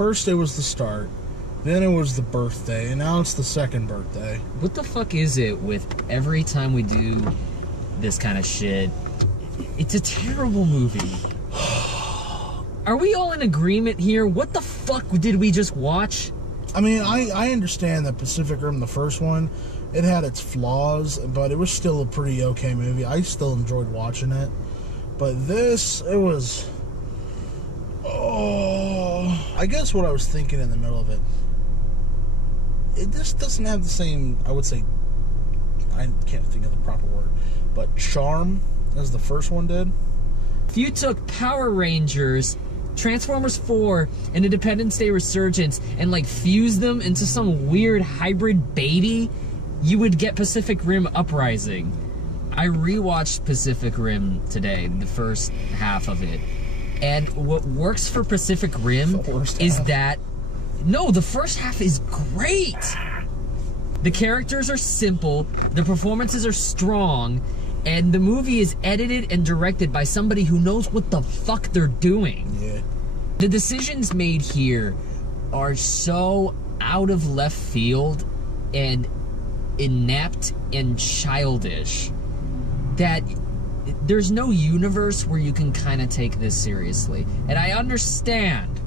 first it was the start, then it was the birthday, and now it's the second birthday. What the fuck is it with every time we do this kind of shit? It's a terrible movie. Are we all in agreement here? What the fuck did we just watch? I mean, I understand that Pacific Rim, the first one, it had its flaws, but it was still a pretty okay movie. I still enjoyed watching it. But this, it was... Oh... I guess what I was thinking in the middle of it, it just doesn't have the same, I would say, I can't think of the proper word, but charm as the first one did. If you took Power Rangers, Transformers 4, and Independence Day Resurgence and like fused them into some weird hybrid baby, you would get Pacific Rim Uprising. I rewatched Pacific Rim today, the first half of it. And what works for Pacific Rim is that... No, the first half is great! The characters are simple, the performances are strong, and the movie is edited and directed by somebody who knows what the fuck they're doing. Yeah. The decisions made here are so out of left field and inept and childish that there's no universe where you can kind of take this seriously. And I understand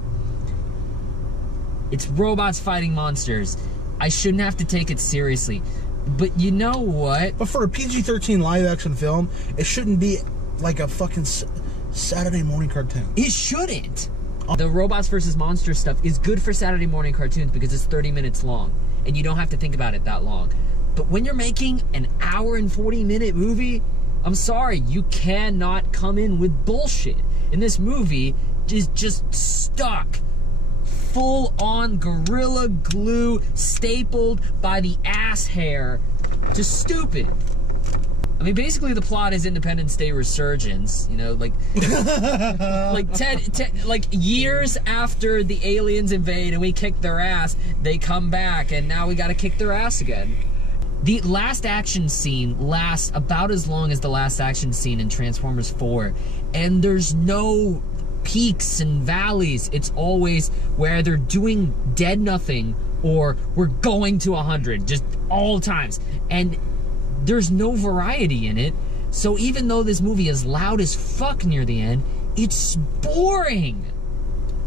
it's robots fighting monsters. I shouldn't have to take it seriously. But you know what? But for a PG-13 live-action film, it shouldn't be like a fucking Saturday morning cartoon. It shouldn't. The robots versus monsters stuff is good for Saturday morning cartoons because it's 30 minutes long, and you don't have to think about it that long. But when you're making an hour and 40-minute movie, I'm sorry, you cannot come in with bullshit. And this movie is just stuck. Full-on Gorilla Glue stapled by the ass hair. Just stupid. I mean, basically the plot is Independence Day Resurgence, you know, like like years after the aliens invade and we kick their ass, they come back and now we gotta kick their ass again. The last action scene lasts about as long as the last action scene in Transformers 4, and there's no peaks and valleys. It's always where they're doing dead nothing or we're going to 100, just all times. And there's no variety in it. So even though this movie is loud as fuck near the end, it's boring.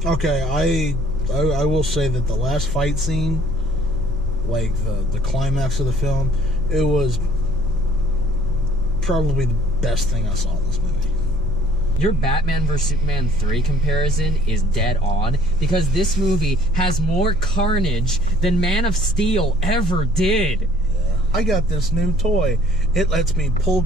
Okay, I will say that the last fight scene, like the climax of the film, it was probably the best thing I saw in this movie. Your Batman vs. Superman 3 comparison is dead on because this movie has more carnage than Man of Steel ever did. Yeah. I got this new toy. It lets me control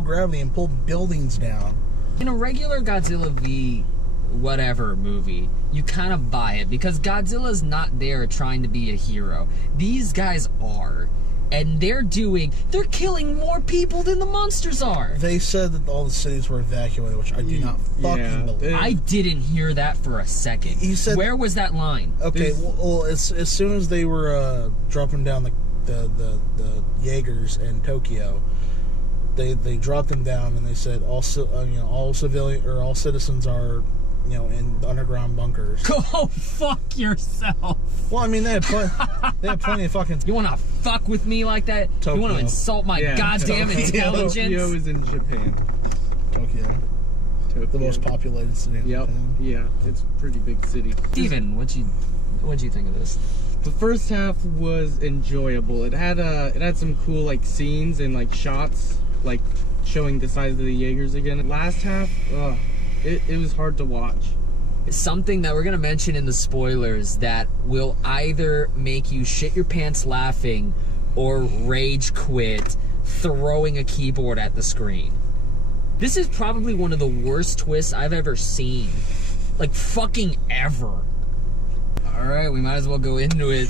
gravity and pull buildings down. In a regular Godzilla v whatever movie, you kind of buy it because Godzilla's not there trying to be a hero. These guys are. And they're killing more people than the monsters are. They said that all the cities were evacuated, which I do not fucking believe. I didn't hear that for a second. He said, where was that line? Okay, well, as soon as they were dropping down the Jaegers in Tokyo, they dropped them down and they said all citizens are in underground bunkers. Go fuck yourself. Well, I mean, they had plenty of fucking... You want to fuck with me like that? Tokyo. You want to insult my goddamn intelligence? Tokyo is in Japan. Tokyo. The most populated city in Japan. Yeah, it's a pretty big city. Steven, what'd you think of this? The first half was enjoyable. It had some cool like scenes and like shots, like showing the size of the Jaegers again. Last half, it was hard to watch. Something that we're going to mention in the spoilers that will either make you shit your pants laughing or rage quit throwing a keyboard at the screen. This is probably one of the worst twists I've ever seen. Like, fucking ever. Alright, we might as well go into it.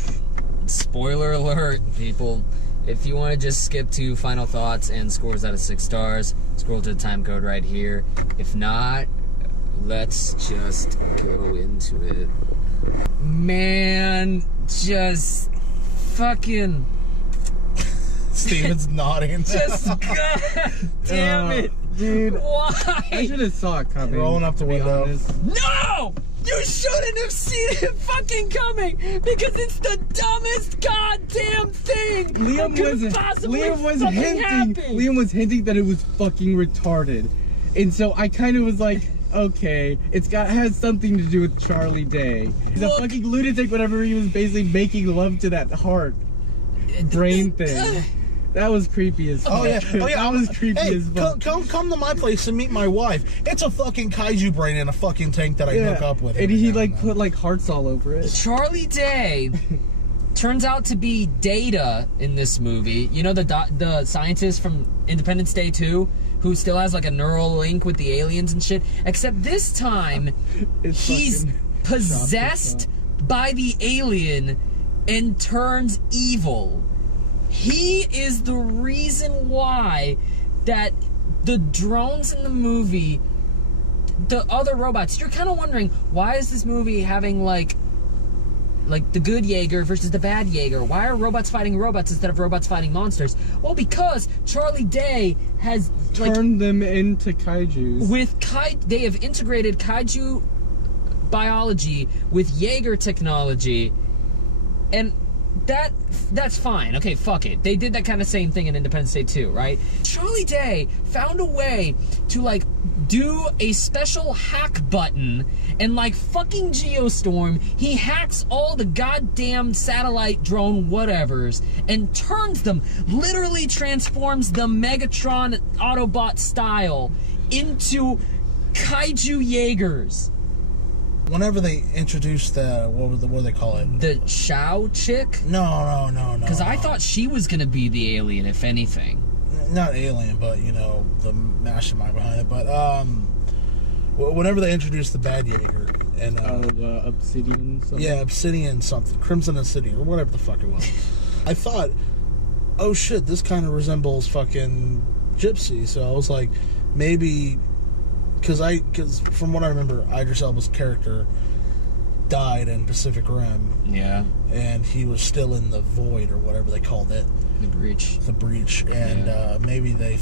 Spoiler alert, people. If you want to just skip to final thoughts and scores out of 6 stars, scroll to the time code right here. If not, let's just go into it. Man, just fucking... Steven's nodding. Just god damn it. Dude. Why? I should have saw it coming. Rolling up the window. No! You shouldn't have seen it fucking coming because it's the dumbest goddamn thing. Liam was hinting that it was fucking retarded, and so I kind of was like, okay, has something to do with Charlie Day. He's a fucking lunatic whenever he was basically making love to that heart brain thing. That was creepy as fuck. Oh yeah, that was creepy as fuck. Come to my place and meet my wife. It's a fucking kaiju brain in a fucking tank that I hook up with. And he like put like hearts all over it. Charlie Day turns out to be Data in this movie. You know the scientist from Independence Day 2 who still has like a neural link with the aliens and shit. Except this time he's possessed by the alien and turns evil. He is the reason why that the drones in the movie, the other robots, you're kind of wondering, why is this movie having like the good Jaeger versus the bad Jaeger? Why are robots fighting robots instead of robots fighting monsters? Well, because Charlie Day has turned them into kaijus. They have integrated kaiju biology with Jaeger technology, and that's fine. Okay, fuck it. They did that kind of same thing in Independence Day 2, right? Charlie Day found a way to, like, do a special hack button, and like fucking Geostorm, he hacks all the goddamn satellite drone whatevers and turns them, literally transforms the Megatron Autobot style into kaiju Jaegers. Whenever they introduced the what do they call it? The Chow chick? No. Because I thought she was gonna be the alien, if anything. Not alien, but you know, the mastermind behind it. But whenever they introduced the bad Jaeger and Obsidian something. Yeah, Obsidian something, Crimson Obsidian or whatever the fuck it was. I thought, oh shit, this kind of resembles fucking Gypsy. So I was like, maybe. Because from what I remember, Idris Elba's character died in Pacific Rim. Yeah. And he was still in the void or whatever they called it. The breach. The breach. And maybe they,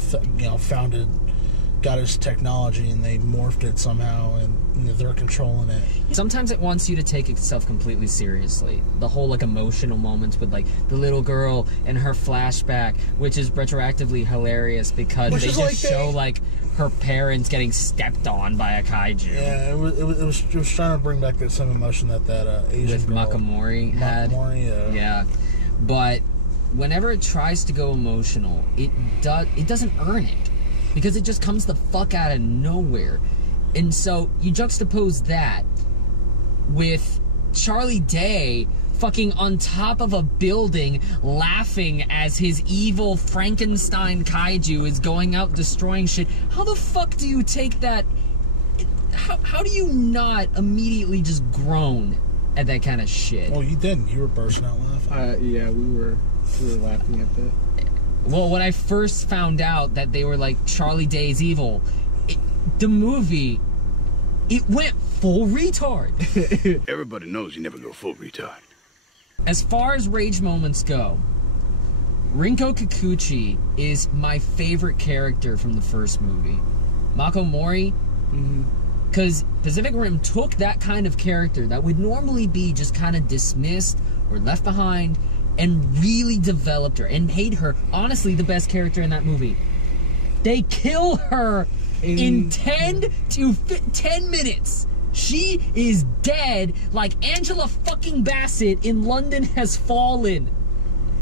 got his technology and they morphed it somehow and they're controlling it. Sometimes it wants you to take itself completely seriously. The whole like emotional moments with like the little girl and her flashback, which is retroactively hilarious because they just show like her parents getting stepped on by a kaiju. Yeah, it was trying to bring back that some emotion that Asian with girl, Makamori had. Yeah, but whenever it tries to go emotional, it doesn't earn it because it just comes the fuck out of nowhere. And so you juxtapose that with Charlie Day fucking on top of a building laughing as his evil Frankenstein kaiju is going out destroying shit. How the fuck do you take that? How do you not immediately just groan at that kind of shit? Well, you didn't. You were bursting out laughing. Yeah, we were laughing at that. Well, when I first found out that they were like Charlie Day's evil, the movie, it went full retard. Everybody knows you never go full retard. As far as rage moments go, Rinko Kikuchi is my favorite character from the first movie. Mako Mori, because Pacific Rim took that kind of character that would normally be just kind of dismissed or left behind and really developed her and made her, honestly, the best character in that movie. They kill her in 10 minutes. She is dead like Angela fucking Bassett in London Has Fallen.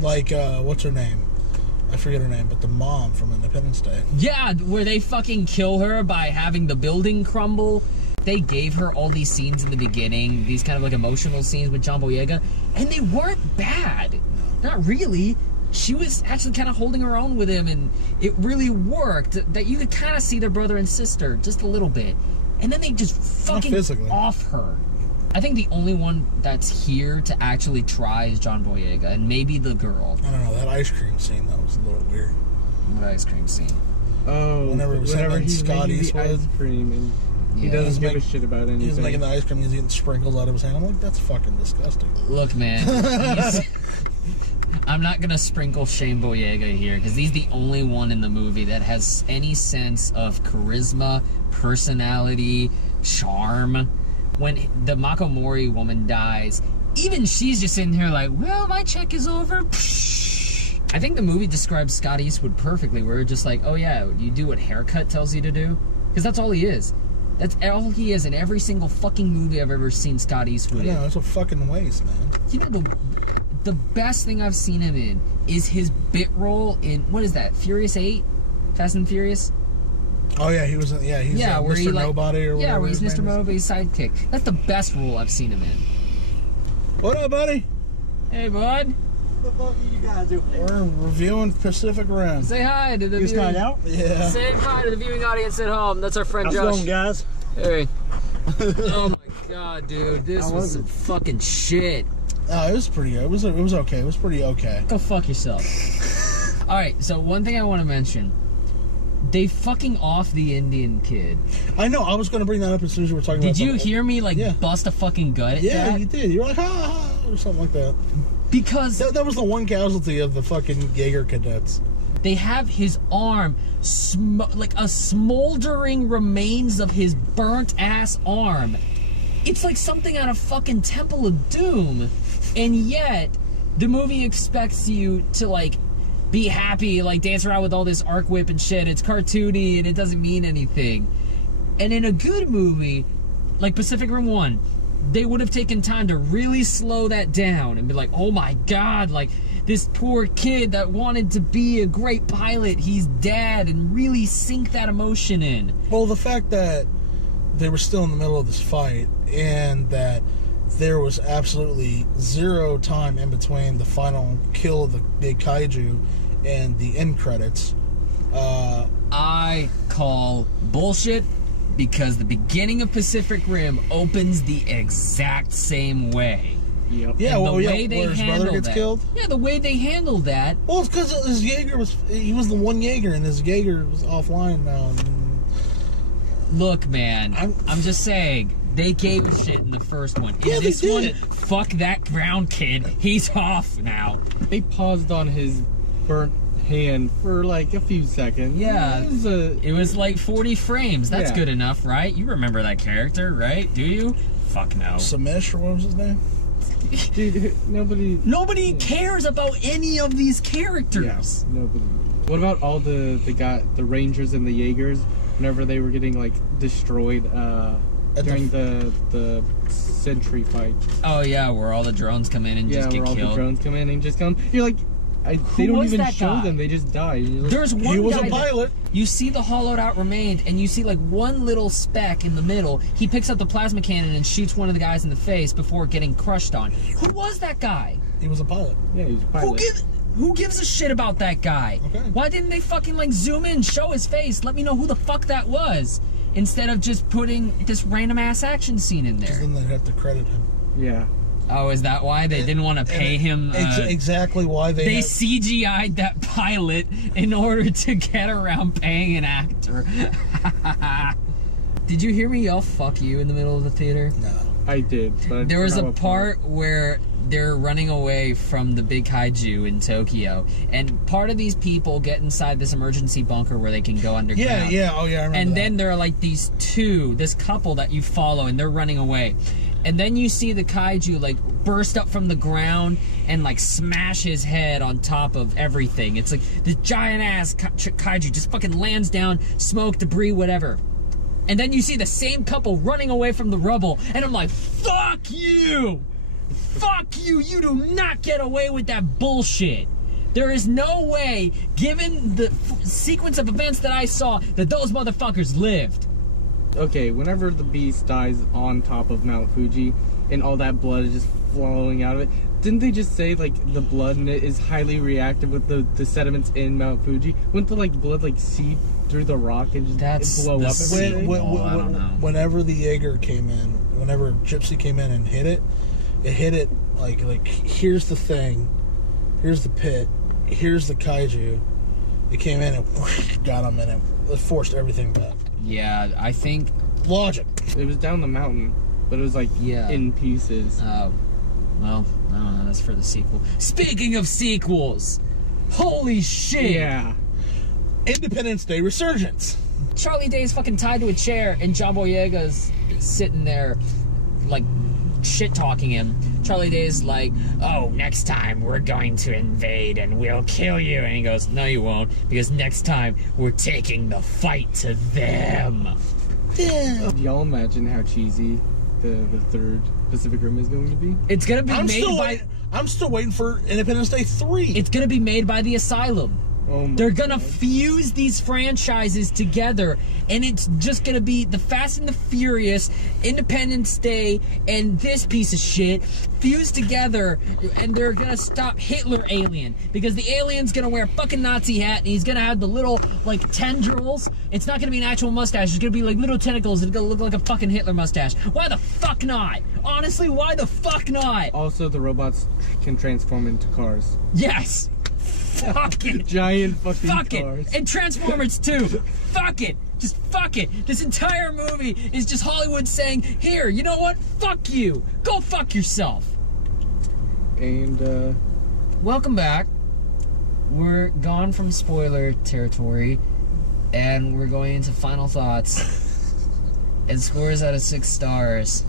Like, what's her name? I forget her name, but the mom from Independence Day. Yeah, where they fucking kill her by having the building crumble. They gave her all these scenes in the beginning, these kind of like emotional scenes with John Boyega, and they weren't bad. Not really. She was actually kind of holding her own with him, and it really worked. That you could kind of see their brother and sister just a little bit. And then they just fucking off her. I think the only one that's here to actually try is John Boyega, and maybe the girl. I don't know, that ice cream scene, that was a little weird. What ice cream scene? Oh, whenever he's Scott Eastwood. Ice cream and he doesn't give a shit about anything. He was making the ice cream, he's eating sprinkles out of his hand. I'm like, that's fucking disgusting. Look, man. I'm not gonna sprinkle Shane Boyega here, because he's the only one in the movie that has any sense of charisma, personality, charm. when the Mako Mori woman dies, even she's just sitting here like, well, my check is over. I think the movie describes Scott Eastwood perfectly, where it's just like, oh yeah, you do what Haircut tells you to do. Because that's all he is. That's all he is in every single fucking movie I've ever seen Scott Eastwood in. No, it's a fucking waste, man. You know, the best thing I've seen him in is his bit role in, what is that, Furious 8? Fast and Furious? Oh yeah, he was. He's where Mr. he, like, Nobody or whatever. Yeah, where he's his Mr. name is. Nobody's sidekick. That's the best role I've seen him in. What up, buddy? Hey, bud. What the fuck are you guys doing? We're reviewing Pacific Rim. Say hi to the You just viewing. got out? Yeah. Say hi to the viewing audience at home. That's our friend How's it Josh. going, guys? Hey. Oh my god, dude, this How was was some it? fucking shit. Oh, it was pretty good. It was okay. It was pretty okay. Go fuck yourself. Alright, so one thing I want to mention. They fucking off the Indian kid. I know. I was going to bring that up as soon as you were talking about. Did you hear me like Yeah. bust a fucking gut at Yeah, that? you did. You were like, ha, ha, or something like that. Because That was the one casualty of the fucking Jaeger cadets. they have his arm, like a smoldering remains of his burnt ass arm. It's like something out of fucking Temple of Doom. And yet, the movie expects you to like be happy, like dance around with all this arc whip and shit. It's cartoony and it doesn't mean anything. And in a good movie, like Pacific Rim 1, they would have taken time to really slow that down and be like, oh my god, like this poor kid that wanted to be a great pilot, he's dead, and really sink that emotion in. Well, the fact that they were still in the middle of this fight and that there was absolutely zero time in between the final kill of the big kaiju and the end credits. I call bullshit because the beginning of Pacific Rim opens the exact same way. Yep. Yeah, And well, the yeah, way they where his brother handle gets that. killed. Yeah, the way they handle that. Well, it's because his Jaeger he was the one Jaeger, and his Jaeger was offline now. Look, man, I'm- I'm just saying, they gave a shit in the first one. In Yeah, they this did. one, fuck that ground kid. He's off now. They paused on his burnt hand for like a few seconds. Yeah. It was It was like 40 frames. That's Yeah. good enough, right? You remember that character, right? Do you? Fuck no. Samish, or what was his name? dude, nobody. Nobody cares about any of these Yeah, characters. nobody. What about all the Rangers and the Jaegers? Whenever they were getting like destroyed during the Sentry fight. Oh yeah, where all the drones come in and Yeah, just where get all the killed. drones come in and just come. You're like, they Who don't was even that show guy? them. They just die. You're like, There's one He was guy a pilot. that you see the hollowed out remain, and you see like one little speck in the middle. He picks up the plasma cannon and shoots one of the guys in the face before getting crushed on. Who was that guy? He was a pilot. yeah, he's a pilot. Who gives a shit about that guy? Okay. Why didn't they fucking like zoom in, show his face, let me know who the fuck that was, instead of just putting this random ass action scene in Because there? then they'd have to credit him. Yeah. Oh, is that why they didn't want to pay him? Exactly why They had- CGI'd that pilot in order to get around paying an actor. Did you hear me yell "fuck you" in the middle of the theater? No. I did. But I There was forgot a what part where they're running away from the big kaiju in Tokyo, and part of these people get inside this emergency bunker where they can go underground. Yeah. Oh, yeah. I remember. And that. then there are like this couple that you follow, and they're running away. And then you see the kaiju like burst up from the ground and like smash his head on top of everything. It's like this giant ass kaiju just fucking lands down, smoke, debris, whatever. And then you see the same couple running away from the rubble, and I'm like, fuck you! Fuck you! You do not get away with that bullshit! There is no way, given the sequence of events that I saw, that those motherfuckers lived. Okay, whenever the beast dies on top of Mount Fuji and all that blood is just flowing out of it, didn't they just say like the blood in it is highly reactive with the sediments in Mount Fuji? Wouldn't the like blood like seep through the rock and just blow the up? sequel. everything? I don't know. Whenever the Jaeger came in, whenever Gypsy came in and hit it like here's the thing, here's the pit, here's the kaiju. It came in and whoosh, got him, and it forced everything back. Yeah, I think. Logic. It was down the mountain, but it was like Yeah. in pieces. Well, I don't know. That's for the sequel. Speaking of sequels, holy shit! Yeah. Independence Day resurgence. Charlie Day is fucking tied to a chair, and John Boyega's sitting there, like shit talking him, Charlie Day's like, oh, next time we're going to invade and we'll kill you. And he goes, no, you won't, because next time we're taking the fight to them. Yeah. Do y'all imagine how cheesy the third Pacific Rim is going to be? It's gonna be I'm still waiting for Independence Day 3. It's gonna be made by the Asylum. Oh my They're gonna God. fuse these franchises together, and it's just gonna be the Fast and the Furious, Independence Day, and this piece of shit fused together, and they're gonna stop Hitler Alien, because the alien's gonna wear a fucking Nazi hat, and he's gonna have the little, like, tendrils. It's not gonna be an actual mustache, it's gonna be like little tentacles, and it's gonna look like a fucking Hitler mustache. Why the fuck not? Honestly, why the fuck not? Also, the robots can transform into cars. Yes! Fuck it! Giant fucking Fuck cars. it! And Transformers 2! Fuck it! Just fuck it! This entire movie is just Hollywood saying, here, you know what? Fuck you! Go fuck yourself! And, Welcome back. We're gone from spoiler territory, and we're going into final thoughts. And scores out of 6 stars.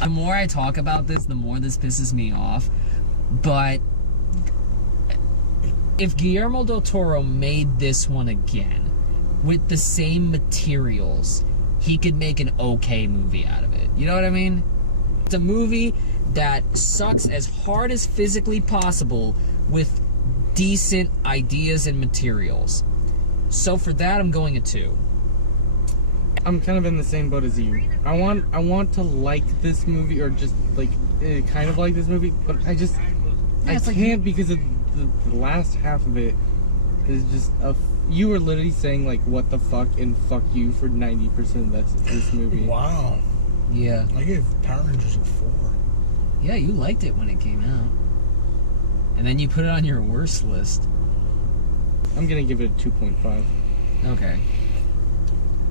The more I talk about this, the more this pisses me off. But if Guillermo Del Toro made this one again with the same materials, he could make an okay movie out of it. You know what I mean? It's a movie that sucks as hard as physically possible with decent ideas and materials. So for that, I'm going a 2. I'm kind of in the same boat as you. I want to like this movie, or just like kind of like this movie, but I can't because of the last half of it is just you were literally saying like what the fuck and fuck you for 90% of this movie. Wow. Yeah. I gave Power Rangers a 4. Yeah, you liked it when it came out. And then you put it on your worst list. I'm gonna give it a 2.5. Okay.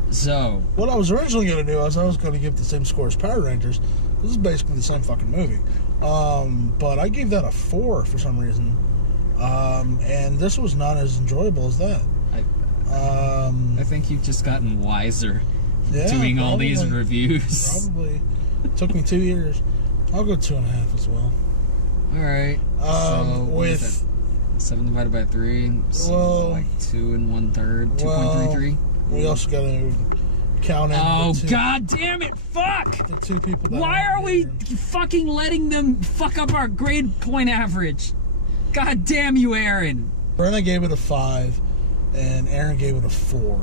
So, What I was originally going to do is I was going to give the same score as Power Rangers. This is basically the same fucking movie. But I gave that a 4 for some reason. And this was not as enjoyable as that. I think you've just gotten wiser Yeah, doing all probably. these reviews. Probably. It took me 2 years. I'll go 2.5 as well. Alright. So, what is with... that? 7 divided by 3. So Well, like 2 1/3. 2.33. well, we also got to count in Oh, the two, god damn it! Fuck! the 2 people that Why aren't are we here. fucking letting them fuck up our grade point average? God damn you, Aaron! Brenna gave it a 5, and Aaron gave it a 4.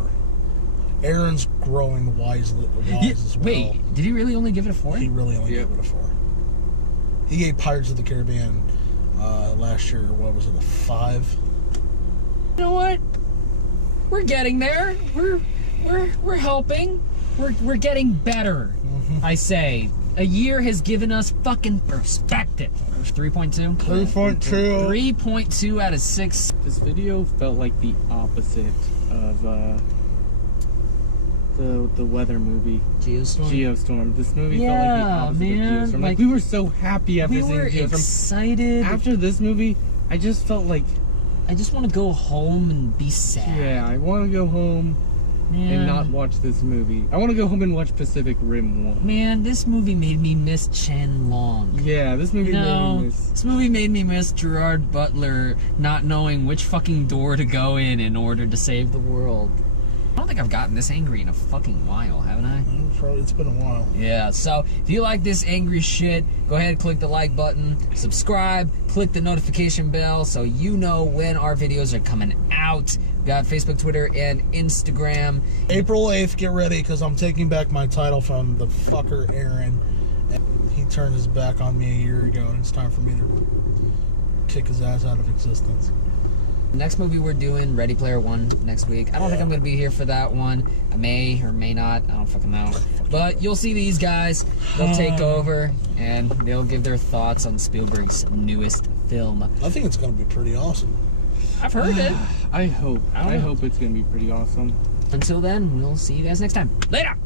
Aaron's growing wise as well. Wait, did he really only give it a 4? He really only gave it a 4. He gave Pirates of the Caribbean last year, what was it, a 5? You know what? We're getting there. We're helping. We're getting better. I say. A year has given us fucking perspective. 3.2? 3.2. 3.2 out of 6. This video felt like the opposite of the weather movie. Geostorm. This movie felt like the opposite of Geostorm. Like, we were so happy after We seeing were Geostorm. excited. After this movie, I just felt like, I just want to go home and be sad. yeah, I want to go home and not watch this movie. I want to go home and watch Pacific Rim 1. Man, this movie made me miss Chen Long. Yeah, this movie made me miss. This movie made me miss Gerard Butler not knowing which fucking door to go in order to save the world. I don't think I've gotten this angry in a fucking while, haven't I? It's been a while. Yeah, so if you like this angry shit, go ahead and click the like button, subscribe, click the notification bell so you know when our videos are coming out. We got Facebook, Twitter, and Instagram. April 8th, get ready, because I'm taking back my title from the fucker Aaron. And he turned his back on me a year ago, and it's time for me to kick his ass out of existence. Next movie we're doing, Ready Player One, next week. I don't think I'm going to be here for that one. I may or may not. I don't fucking know. But you'll see these guys. They'll take over, and they'll give their thoughts on Spielberg's newest film. I think it's going to be pretty awesome. I've heard it. I hope. I don't I know. hope it's going to be pretty awesome. Until then, we'll see you guys next time. Later!